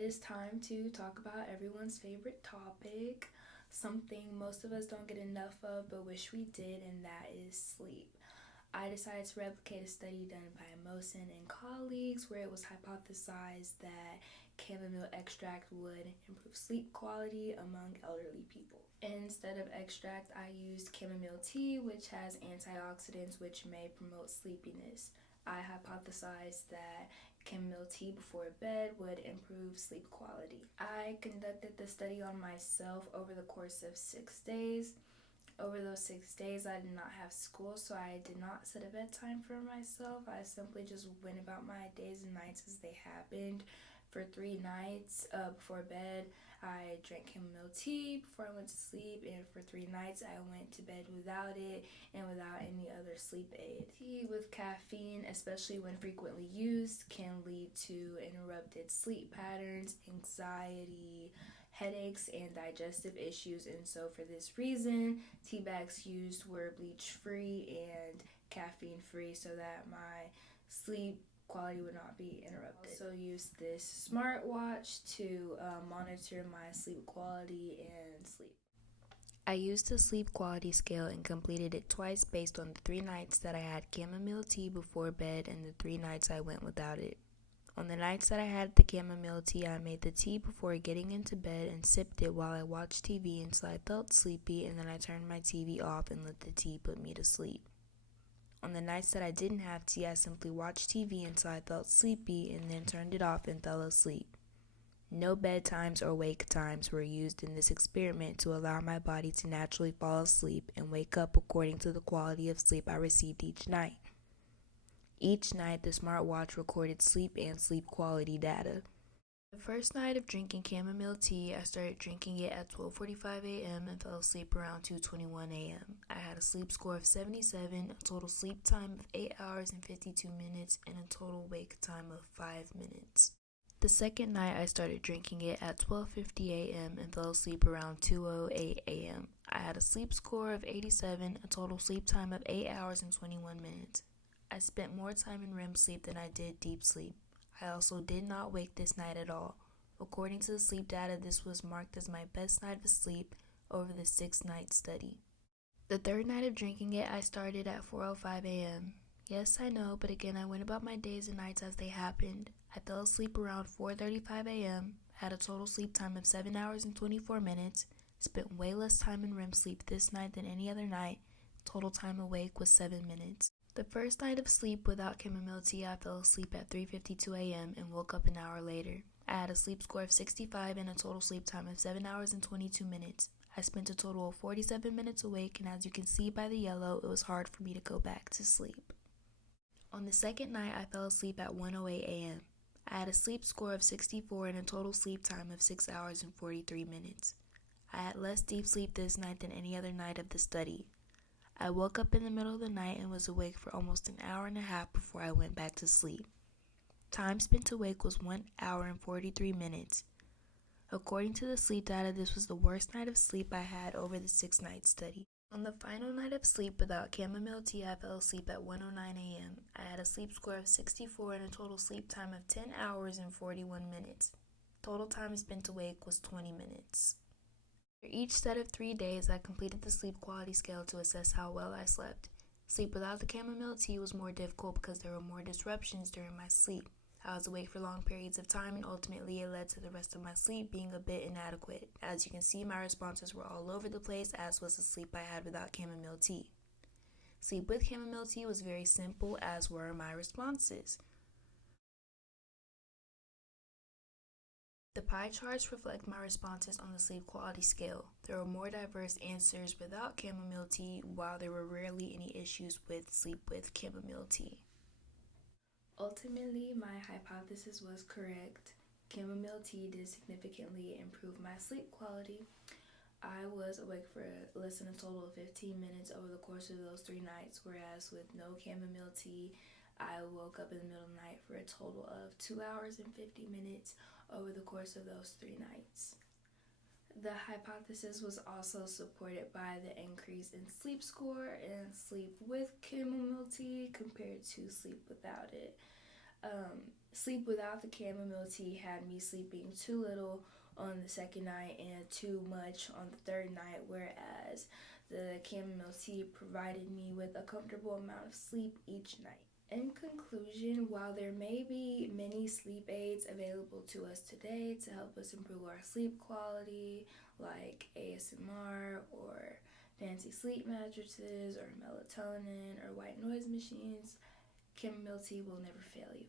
It is time to talk about everyone's favorite topic, something most of us don't get enough of but wish we did, and that is sleep. I decided to replicate a study done by Mosen and colleagues where it was hypothesized that chamomile extract would improve sleep quality among elderly people. Instead of extract, I used chamomile tea, which has antioxidants which may promote sleepiness. I hypothesized that chamomile tea before bed would improve sleep quality. I conducted the study on myself over the course of 6 days. Over those 6 days, I did not have school, so I did not set a bedtime for myself. I simply just went about my days and nights as they happened. For 3 nights before bed, I drank chamomile tea before I went to sleep, and for 3 nights, I went to bed without it and without any other sleep aid. Tea with caffeine, especially when frequently used, can lead to interrupted sleep patterns, anxiety, headaches, and digestive issues. And so for this reason, tea bags used were bleach free and caffeine free so that my sleep quality would not be interrupted. I also used this smartwatch to monitor my sleep quality and sleep. I used the sleep quality scale and completed it twice based on the 3 nights that I had chamomile tea before bed and the 3 nights I went without it. On the nights that I had the chamomile tea, I made the tea before getting into bed and sipped it while I watched TV until I felt sleepy, and then I turned my TV off and let the tea put me to sleep. On the nights that I didn't have tea, I simply watched TV until I felt sleepy and then turned it off and fell asleep. No bedtimes or wake times were used in this experiment to allow my body to naturally fall asleep and wake up according to the quality of sleep I received each night. Each night, the smartwatch recorded sleep and sleep quality data. The first night of drinking chamomile tea, I started drinking it at 12:45 a.m. and fell asleep around 2:21 a.m. I had a sleep score of 77, a total sleep time of 8 hours and 52 minutes, and a total wake time of 5 minutes. The second night, I started drinking it at 12:50 a.m. and fell asleep around 2:08 a.m. I had a sleep score of 87, a total sleep time of 8 hours and 21 minutes. I spent more time in REM sleep than I did deep sleep. I also did not wake this night at all. According to the sleep data, this was marked as my best night of sleep over the 6-night study. The third night of drinking it, I started at 4:05 a.m. Yes, I know, but again, I went about my days and nights as they happened. I fell asleep around 4:35 a.m., had a total sleep time of 7 hours and 24 minutes, spent way less time in REM sleep this night than any other night. Total time awake was 7 minutes. The first night of sleep without chamomile tea, I fell asleep at 3:52 a.m. and woke up an hour later. I had a sleep score of 65 and a total sleep time of 7 hours and 22 minutes. I spent a total of 47 minutes awake, and as you can see by the yellow, it was hard for me to go back to sleep. On the second night, I fell asleep at 1:08 a.m. I had a sleep score of 64 and a total sleep time of 6 hours and 43 minutes. I had less deep sleep this night than any other night of the study. I woke up in the middle of the night and was awake for almost an hour and a half before I went back to sleep. Time spent awake was 1 hour and 43 minutes. According to the sleep data, this was the worst night of sleep I had over the 6-night study. On the final night of sleep without chamomile tea, I fell asleep at 1:09 a.m. I had a sleep score of 64 and a total sleep time of 10 hours and 41 minutes. Total time spent awake was 20 minutes. For each set of 3 days, I completed the sleep quality scale to assess how well I slept. Sleep without the chamomile tea was more difficult because there were more disruptions during my sleep. I was awake for long periods of time, and ultimately it led to the rest of my sleep being a bit inadequate. As you can see, my responses were all over the place, as was the sleep I had without chamomile tea. Sleep with chamomile tea was very simple, as were my responses. The pie charts reflect my responses on the sleep quality scale. There were more diverse answers without chamomile tea, while there were rarely any issues with sleep with chamomile tea. Ultimately, my hypothesis was correct. Chamomile tea did significantly improve my sleep quality. I was awake for less than a total of 15 minutes over the course of those 3 nights, whereas with no chamomile tea, I woke up in the middle of the night for a total of 2 hours and 50 minutes over the course of those 3 nights. The hypothesis was also supported by the increase in sleep score and sleep with chamomile tea compared to sleep without it. Sleep without the chamomile tea had me sleeping too little on the second night and too much on the third night, whereas the chamomile tea provided me with a comfortable amount of sleep each night. In conclusion, while there may be many sleep aids available to us today to help us improve our sleep quality, like ASMR or fancy sleep mattresses or melatonin or white noise machines, chamomile tea will never fail you.